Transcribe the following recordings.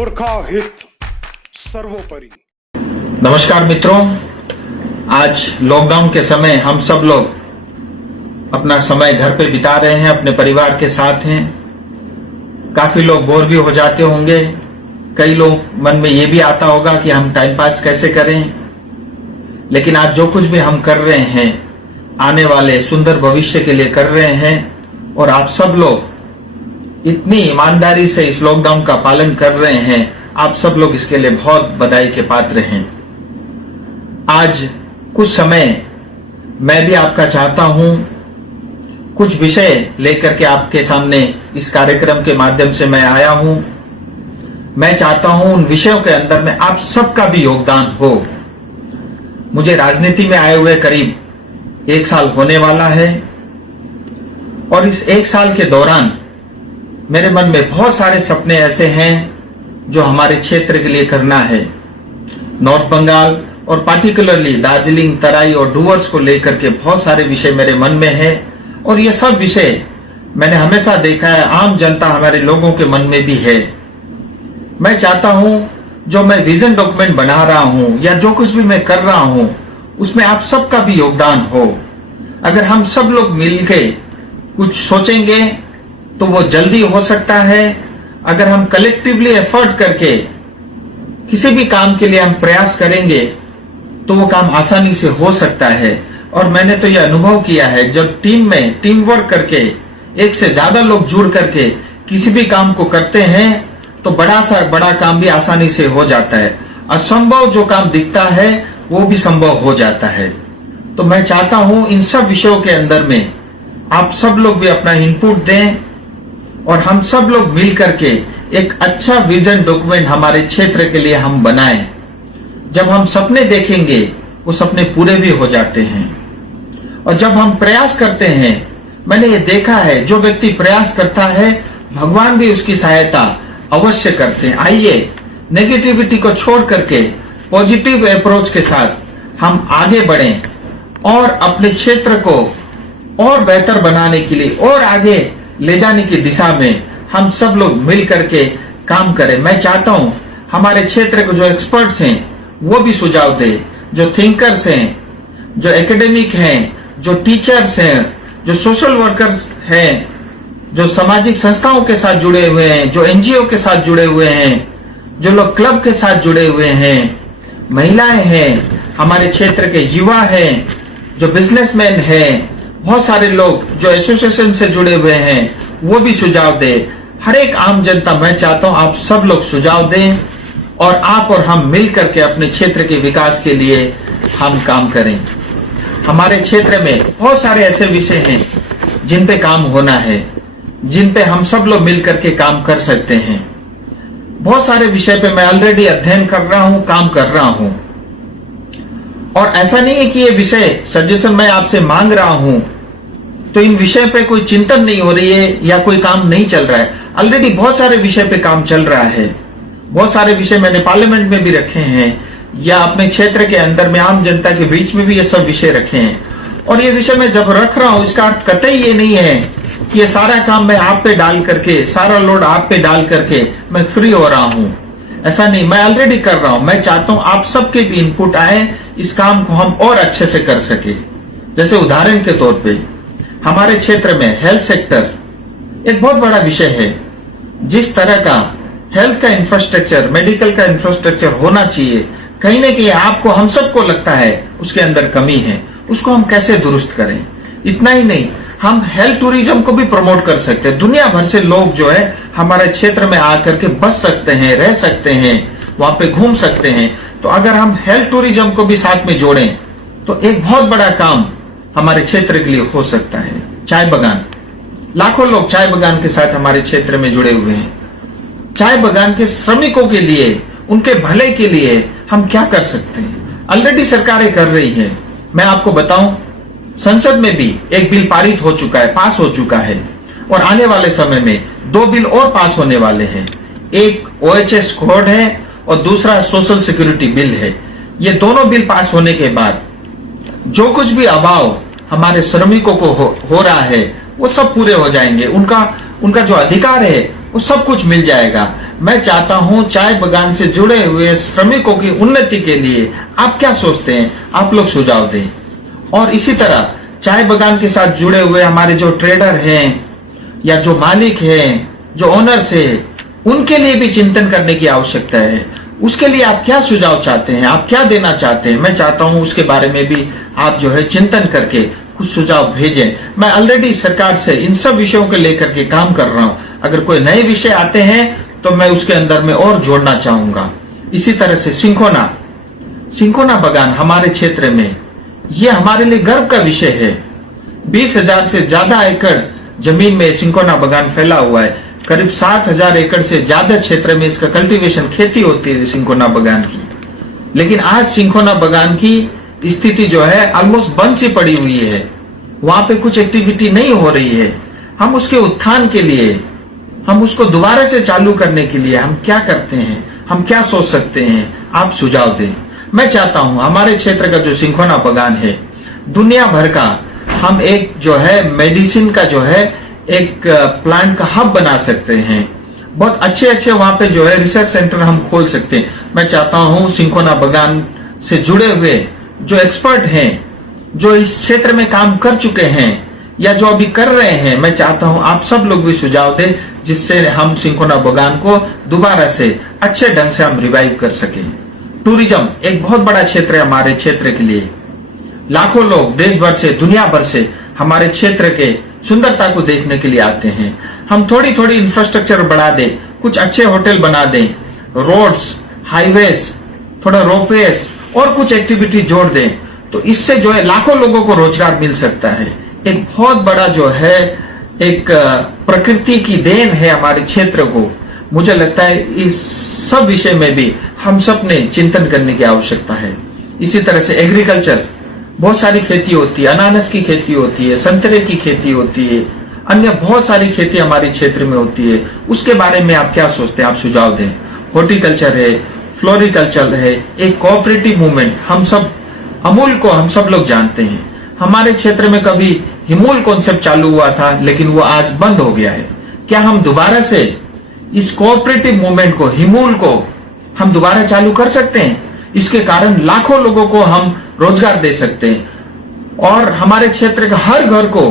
गोरखा हित सर्वोपरि। नमस्कार मित्रों, आज लॉकडाउन के समय हम सब लोग अपना समय घर पे बिता रहे हैं, अपने परिवार के साथ हैं। काफी लोग बोर भी हो जाते होंगे, कई लोग मन में ये भी आता होगा कि हम टाइम पास कैसे करें। लेकिन आज जो कुछ भी हम कर रहे हैं आने वाले सुंदर भविष्य के लिए कर रहे हैं, और आप सब लोग इतनी ईमानदारी से इस लॉकडाउन का पालन कर रहे हैं, आप सब लोग इसके लिए बहुत बधाई के पात्र हैं। आज कुछ समय मैं भी आपका चाहता हूं, कुछ विषय लेकर के आपके सामने इस कार्यक्रम के माध्यम से मैं आया हूं। मैं चाहता हूं उन विषयों के अंदर में आप सबका भी योगदान हो। मुझे राजनीति में आए हुए करीब 1 साल होने वाला है, और इस 1 साल के दौरान मेरे मन में बहुत सारे सपने ऐसे हैं जो हमारे क्षेत्र के लिए करना है। नॉर्थ बंगाल और पार्टिकुलरली दार्जिलिंग, तराई और डूवर्स को लेकर के बहुत सारे विषय मेरे मन में है, और ये सब विषय मैंने हमेशा देखा है आम जनता हमारे लोगों के मन में भी है। मैं चाहता हूं जो मैं विजन डॉक्यूमेंट बना रहा हूं या जो कुछ भी मैं कर रहा हूं उसमें आप सबका भी योगदान हो। अगर हम सब लोग मिलके कुछ सोचेंगे तो वो जल्दी हो सकता है। अगर हम कलेक्टिवली एफर्ट करके किसी भी काम के लिए हम प्रयास करेंगे तो वो काम आसानी से हो सकता है। और मैंने तो ये अनुभव किया है, जब टीम में टीम वर्क करके एक से ज्यादा लोग जुड़ करके किसी भी काम को करते हैं तो बड़ा काम भी आसानी से हो जाता है। असंभव जो काम दिखता है वो भी संभव हो जाता है। तो मैं चाहता हूं इन सब विषयों के अंदर में आप सब लोग भी अपना इनपुट दें, और हम सब लोग मिल करके एक अच्छा विजन डॉक्यूमेंट हमारे क्षेत्र के लिए हम बनाएं। जब हम सपने देखेंगे वो सपने पूरे भी हो जाते हैं, और जब हम प्रयास करते हैं, मैंने ये देखा है जो व्यक्ति प्रयास करता है भगवान भी उसकी सहायता अवश्य करते हैं। आइए नेगेटिविटी को छोड़ करके पॉजिटिव अप्रोच के साथ हम आगे बढ़ें और अपने क्षेत्र को और बेहतर बनाने के लिए और आगे ले जाने की दिशा में हम सब लोग मिल करके काम करें। मैं चाहता हूं हमारे क्षेत्र के जो एक्सपर्ट्स हैं वो भी सुझाव दें, जो थिंकर्स हैं, जो एकेडमिक हैं, जो टीचर्स हैं, जो सोशल वर्कर्स हैं, जो सामाजिक संस्थाओं के साथ जुड़े हुए हैं, जो एनजीओ के साथ जुड़े हुए हैं, जो लोग क्लब के साथ जुड़े हुए हैं, महिलाएं हैं, हमारे क्षेत्र के युवा हैं, जो बिजनेसमैन हैं, बहुत सारे लोग जो एसोसिएशन से जुड़े हुए हैं वो भी सुझाव दें। हर एक आम जनता, मैं चाहता हूं आप सब लोग सुझाव दें, और आप और हम मिल करके अपने क्षेत्र के विकास के लिए हम काम करें। हमारे क्षेत्र में बहुत सारे ऐसे विषय हैं जिन पे काम होना है, जिन पे हम सब लोग मिल करके काम कर सकते हैं। बहुत सारे विषय पे मैं ऑलरेडी अध्ययन कर रहा हूं, काम कर रहा हूं, और ऐसा नहीं है कि ये विषय सजेशन मैं आपसे मांग रहा हूं तो इन विषय पे कोई चिंतन नहीं हो रही है या कोई काम नहीं चल रहा है। ऑलरेडी बहुत सारे विषय पे काम चल रहा है। बहुत सारे विषय मैंने पार्लियामेंट में भी रखे हैं, या अपने क्षेत्र के अंदर में आम जनता के बीच में भी ये सब विषय रखे हैं। और ये विषय मैं जब रख रहा हूं इसका अर्थ कतई ये नहीं है कि ये सारा काम मैं आप पे डाल करके, सारा लोड आप पे डाल करके मैं फ्री हो रहा हूं। ऐसा नहीं, मैं ऑलरेडी कर रहा हूं। मैं चाहता हूं आप सबके भी इनपुट आए, इस काम को हम और अच्छे से कर सके। जैसे उदाहरण के तौर पे हमारे क्षेत्र में हेल्थ सेक्टर एक बहुत बड़ा विषय है। जिस तरह का हेल्थ का इंफ्रास्ट्रक्चर, मेडिकल का इंफ्रास्ट्रक्चर होना चाहिए, कहीं ना कहीं आपको, हम सबको लगता है उसके अंदर कमी है। उसको हम कैसे दुरुस्त करें। इतना ही नहीं, हम हेल्थ टूरिज्म को भी प्रमोट कर सकते हैं। दुनिया भर से लोग जो है हमारे क्षेत्र में आकर के बस सकते हैं, रह सकते हैं, वहां पे घूम सकते हैं। तो अगर हम हेल्थ टूरिज्म को भी साथ में जोड़ें तो एक बहुत बड़ा काम हमारे क्षेत्र के लिए हो सकता है। चाय बगान, लाखों लोग चाय बगान के साथ हमारे क्षेत्र में जुड़े हुए हैं। चाय बगान के श्रमिकों के लिए, उनके भले के लिए हम क्या कर सकते हैं, ऑलरेडी सरकारें कर रही है। मैं आपको बताऊं, संसद में भी एक बिल पारित हो चुका है, पास हो चुका है, और आने वाले समय में 2 बिल और पास होने वाले हैं। एक OHS कोड है और दूसरा सोशल सिक्योरिटी बिल है। ये दोनों बिल पास होने के बाद जो कुछ भी अभाव हमारे श्रमिकों को हो रहा है वो सब पूरे हो जाएंगे। उनका जो अधिकार है वो सब कुछ मिल जाएगा। मैं चाहता हूं चाय बागान से जुड़े हुए श्रमिकों की उन्नति के लिए आप क्या सोचते हैं, आप लोग सुझाव दें। और इसी तरह चाय बागान के साथ जुड़े हुए हमारे जो ट्रेडर हैं या जो मालिक हैं, जो ओनर्स हैं, उनके लिए भी चिंतन करने की आवश्यकता है। उसके लिए आप क्या सुझाव चाहते हैं, आप क्या देना चाहते हैं, मैं चाहता हूं उसके बारे में भी आप जो है चिंतन करके कुछ सुझाव भेजें। मैं ऑलरेडी सरकार से इन सब विषयों को लेकर के काम कर रहा हूं। अगर कोई नए विषय आते हैं तो मैं उसके अंदर में और जोड़ना चाहूंगा। इसी तरह से सिंकोना बागान हमारे क्षेत्र में ये हमारे लिए गर्व का विषय है। 20,000 से ज्यादा एकड़ जमीन में सिंकोना बागान फैला हुआ है। करीब 7,000 एकड़ से ज्यादा क्षेत्र में इसका कल्टीवेशन खेती होती है सिंकोना बागान की। लेकिन आज सिंकोना बागान की स्थिति जो है ऑलमोस्ट बंद सी पड़ी हुई है, वहां पे कुछ एक्टिविटी नहीं हो रही है। हम उसके उत्थान के लिए, हम उसको दोबारा से चालू करने के लिए हम क्या करते हैं, हम क्या सोच सकते हैं, आप सुझाव दें। मैं चाहता हूं हमारे क्षेत्र का जो सिंकोना बागान है, दुनिया भर का हम एक जो है मेडिसिन का जो है एक प्लांट का हब बना सकते हैं। बहुत अच्छे वहां पे जो है रिसर्च सेंटर हम खोल सकते हैं। मैं चाहता हूं सिंकोना बागान से जुड़े हुए जो एक्सपर्ट हैं, जो इस क्षेत्र में काम कर चुके हैं या जो अभी कर रहे हैं, मैं चाहता हूं आप सब लोग भी सुझाव दें, जिससे हम सिंकोना बागान को दोबारा से अच्छे ढंग से हम रिवाइव कर सकें। टूरिज्म एक बहुत बड़ा क्षेत्र है हमारे क्षेत्र के लिए। लाखों लोग देश भर से, दुनिया भर से हमारे क्षेत्र के सुंदरता को देखने के लिए आते हैं। हम थोड़ी थोड़ी इंफ्रास्ट्रक्चर बढ़ा दें, कुछ अच्छे होटल बना दें, रोड्स, हाईवेज, थोड़ा रोपवेज और कुछ एक्टिविटी जोड़ दें, तो इससे जो है लाखों लोगों को रोजगार मिल सकता है। एक बहुत बड़ा जो है एक प्रकृति की देन है हमारे क्षेत्र को। मुझे लगता है इस सब विषय में भी हम सब ने चिंतन करने की आवश्यकता है। इसी तरह से एग्रीकल्चर, बहुत सारी खेती होती है, अनानस की खेती होती है, संतरे की खेती होती है, अन्य बहुत सारी खेती हमारे क्षेत्र में होती है। उसके बारे में आप क्या सोचते हैं, आप सुझाव दें। हॉर्टिकल्चर है, फ्लोरिकल्चर है, एक कोऑपरेटिव मूवमेंट, हम सब अमूल को हम सब लोग जानते हैं। हमारे क्षेत्र में कभी हिमूल कॉन्सेप्ट चालू हुआ था, लेकिन वो आज बंद हो गया है। क्या हम दोबारा से इस कोऑपरेटिव मूवमेंट को, हिमूल को हम दोबारा चालू कर सकते हैं? इसके कारण लाखों लोगों को हम रोजगार दे सकते हैं और हमारे क्षेत्र के हर घर को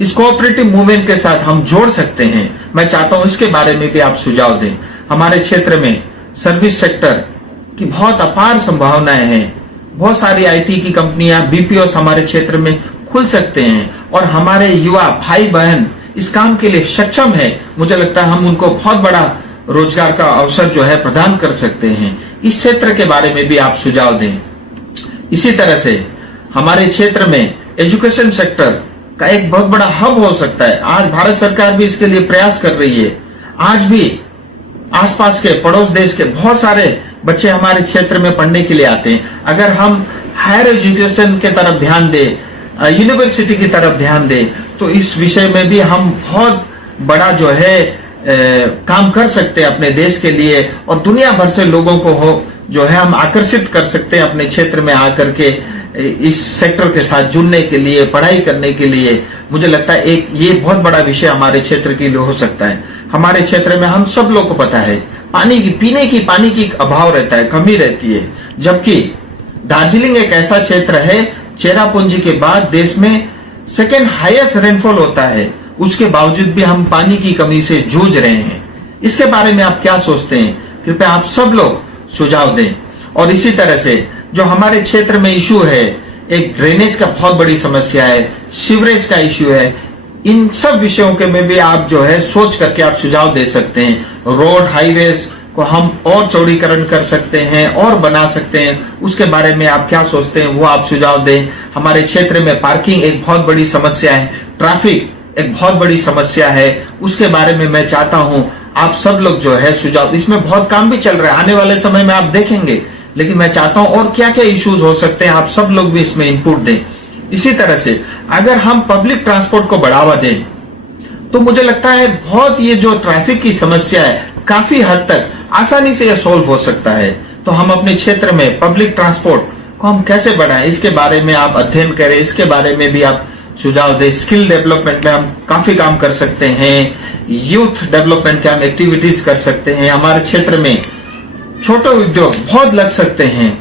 इस कोऑपरेटिव मूवमेंट के साथ हम जोड़ सकते हैं। मैं चाहता हूं इसके बारे में भी आप सुझाव दें। हमारे क्षेत्र में सर्विस सेक्टर की बहुत अपार संभावनाएं हैं। बहुत सारी आईटी की कंपनियां, बीपीओ हमारे क्षेत्र में खुल सकते हैं और हमारे युवा भाई बहन इस काम के लिए सक्षम है। मुझे लगता है हम उनको बहुत बड़ा रोजगार का अवसर जो है प्रदान कर सकते हैं। इस क्षेत्र के बारे में भी आप सुझाव दें। इसी तरह से हमारे क्षेत्र में एजुकेशन सेक्टर का एक बहुत बड़ा हब हो सकता है। आज भारत सरकार भी इसके लिए प्रयास कर रही है। आज भी आसपास के पड़ोस देश के बहुत सारे बच्चे हमारे क्षेत्र में पढ़ने के लिए आते हैं। अगर हम हायर एजुकेशन के तरफ ध्यान दें, यूनिवर्सिटी की तरफ ध्यान दें, तो इस विषय में भी हम बहुत बड़ा जो है काम कर सकते हैं अपने देश के लिए और दुनिया भर से लोगों को जो है हम आकर्षित कर सकते हैं अपने क्षेत्र में आकर के इस सेक्टर के साथ जुड़ने के लिए, पढ़ाई करने के लिए। मुझे लगता है एक ये बहुत बड़ा विषय हमारे क्षेत्र के लिए हो सकता है। हमारे क्षेत्र में हम सब लोग को पता है पीने की पानी की अभाव रहता है, कमी रहती है। जबकि दार्जिलिंग एक ऐसा क्षेत्र है, चेरापूंजी के बाद देश में सेकेंड हाईएस्ट रेनफॉल होता है, उसके बावजूद भी हम पानी की कमी से जूझ रहे हैं। इसके बारे में आप क्या सोचते हैं? कृपया आप सब लोग सुझाव दें। और इसी तरह से जो हमारे क्षेत्र में इशू है, एक ड्रेनेज का बहुत बड़ी समस्या है, सीवरेज का इशू है, इन सब विषयों के में भी आप जो है सोच करके आप सुझाव दे सकते हैं। रोड, हाईवेज को हम और चौड़ीकरण कर सकते हैं और बना सकते हैं। उसके बारे में आप क्या सोचते हैं, वो आप सुझाव दें। हमारे क्षेत्र में पार्किंग एक बहुत बड़ी समस्या है, ट्रैफिक एक बहुत बड़ी समस्या है, उसके बारे में मैं चाहता हूं आप सब लोग जो है सुझाव। इसमें बहुत काम भी चल रहा है, आने वाले समय में आप देखेंगे, लेकिन मैं चाहता हूं और क्या क्या इश्यूज हो सकते हैं, आप सब लोग भी इसमें इनपुट दें। इसी तरह से अगर हम पब्लिक ट्रांसपोर्ट को बढ़ावा दें तो मुझे लगता है बहुत ये जो ट्रैफिक की समस्या है काफी हद तक आसानी से यह सोल्व हो सकता है। तो हम अपने क्षेत्र में पब्लिक ट्रांसपोर्ट को हम कैसे बढ़ाएं, इसके बारे में आप अध्ययन करें, इसके बारे में भी आप सुझाव दें। स्किल डेवलपमेंट में हम काफी काम कर सकते हैं। यूथ डेवलपमेंट के हम एक्टिविटीज कर सकते हैं, हमारे क्षेत्र में छोटे उद्योग बहुत लग सकते हैं,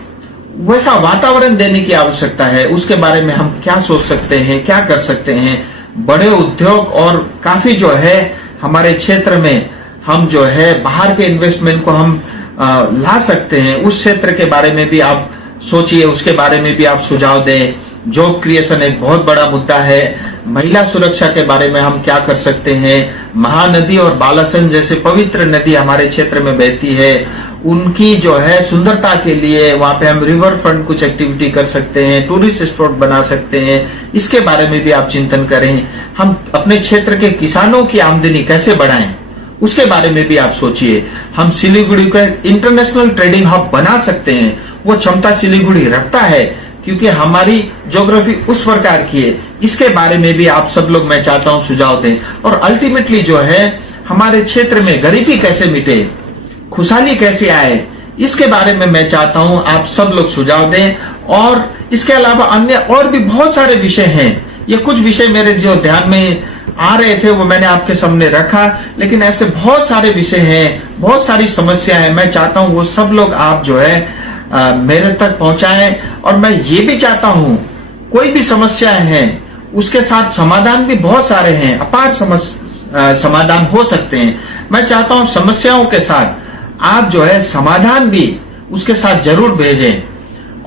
वैसा वातावरण देने की आवश्यकता है। उसके बारे में हम क्या सोच सकते हैं, क्या कर सकते हैं, बड़े उद्योग और काफी जो है हमारे क्षेत्र में हम जो है बाहर के इन्वेस्टमेंट को हम ला सकते हैं, उस क्षेत्र के बारे में भी आप सोचिए, उसके बारे में भी आप सुझाव दें। जॉब क्रिएशन एक बहुत बड़ा मुद्दा है। महिला सुरक्षा के बारे में हम क्या कर सकते हैं। महानदी और बालासन जैसे पवित्र नदी हमारे क्षेत्र में बहती है, उनकी जो है सुंदरता के लिए वहां पे हम रिवर फ्रंट कुछ एक्टिविटी कर सकते हैं, टूरिस्ट स्पॉट बना सकते हैं। इसके बारे में भी आप चिंतन करें। हम अपने क्षेत्र के किसानों की आमदनी कैसे बढ़ाएं, उसके बारे में भी आप सोचिए। हम सिलीगुड़ी को इंटरनेशनल ट्रेडिंग हब बना सकते हैं, वो क्षमता सिलीगुड़ी रखता है क्योंकि हमारी ज्योग्राफी उस प्रकार की है। इसके बारे में भी आप सब लोग मैं चाहता हूं सुझाव दें। और अल्टीमेटली जो है हमारे क्षेत्र में गरीबी कैसे मिटे, खुशहाली कैसे आए, इसके बारे में मैं चाहता हूं आप सब लोग सुझाव दें। और इसके अलावा अन्य और भी बहुत सारे विषय हैं। ये कुछ विषय मेरे जो ध्यान में आ रहे थे वो मैंने आपके सामने रखा, लेकिन ऐसे बहुत सारे विषय हैं, बहुत सारी समस्या है। मैं चाहता हूं वो सब लोग आप जो है मेरे तक पहुंचाएं। और मैं ये भी चाहता हूं कोई भी समस्या है उसके साथ समाधान भी बहुत सारे हैं, अपार समाधान हो सकते हैं। मैं चाहता हूं समस्याओं के साथ आप जो है समाधान भी उसके साथ जरूर भेजें।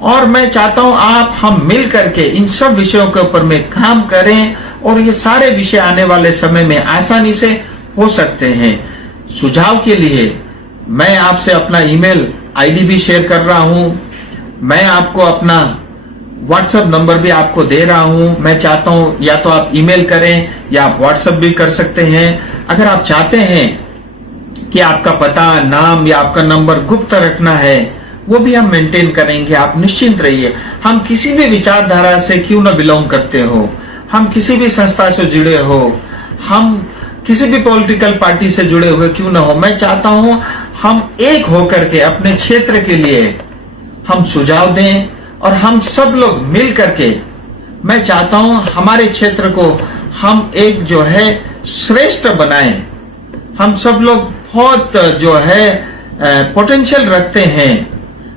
और मैं चाहता हूं हम मिल करके इन सब विषयों के ऊपर में काम करें और ये सारे विषय आने वाले समय में आसानी से हो सकते हैं। सुझाव के लिए मैं आपसे अपना ईमेल आईडी भी शेयर कर रहा हूं। मैं आपको अपना व्हाट्सएप नंबर भी आपको दे रहा हूं। मैं चाहता हूं या तो आप ईमेल करें या आप व्हाट्सएप भी कर सकते हैं। अगर आप चाहते हैं कि आपका पता, नाम या आपका नंबर गुप्त रखना है, वो भी हम मेंटेन करेंगे। आप निश्चिंत रहिए। हम किसी भी विचारधारा से क्यों न बिलोंग करते हो, हम किसी भी संस्था से जुड़े हो, हम किसी भी पॉलिटिकल पार्टी से जुड़े हुए क्यों न हो, मैं चाहता हूं हम एक होकर के अपने क्षेत्र के लिए हम सुझाव दें और हम सब लोग मिल करके मैं चाहता हूं हमारे क्षेत्र को हम एक जो है श्रेष्ठ बनाएं। हम सब लोग बहुत जो है पोटेंशियल रखते हैं,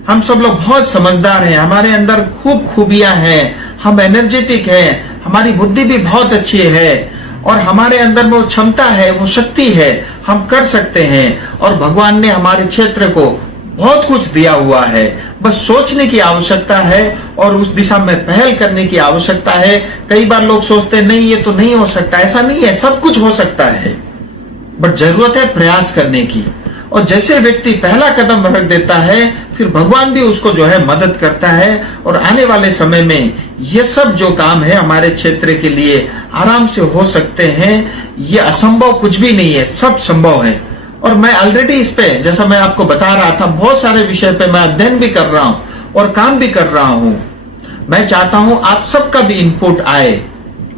हम सब लोग बहुत समझदार हैं, हमारे अंदर खूब खूबियां हैं, हम एनर्जेटिक हैं, हमारी बुद्धि भी बहुत अच्छी है और हमारे अंदर वो क्षमता है, वो शक्ति है, हम कर सकते हैं। और भगवान ने हमारे क्षेत्र को बहुत कुछ दिया हुआ है, बस सोचने की आवश्यकता है और उस दिशा में पहल करने की आवश्यकता है। कई बार लोग सोचते हैं नहीं ये तो नहीं हो सकता, ऐसा नहीं है, सब कुछ हो सकता है, बट जरूरत है प्रयास करने की। और जैसे व्यक्ति पहला कदम रख देता है फिर भगवान भी उसको जो है मदद करता है और आने वाले समय में ये सब जो काम है हमारे क्षेत्र के लिए आराम से हो सकते हैं। ये असंभव कुछ भी नहीं है, सब संभव है। और मैं ऑलरेडी इस पे, जैसा मैं आपको बता रहा था, बहुत सारे विषय पे मैं अध्ययन भी कर रहा हूं और काम भी कर रहा हूं। मैं चाहता हूं आप सबका भी इनपुट आए,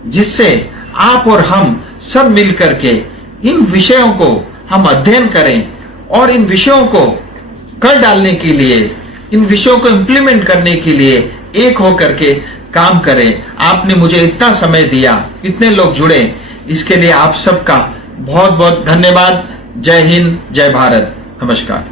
जिससे आप और हम सब मिल करके इन विषयों को हम अध्ययन करें और इन विषयों को कर डालने के लिए, इन विषयों को इम्प्लीमेंट करने के लिए एक होकर के काम करें। आपने मुझे इतना समय दिया, इतने लोग जुड़े, इसके लिए आप सबका बहुत बहुत धन्यवाद। जय हिंद, जय भारत, नमस्कार।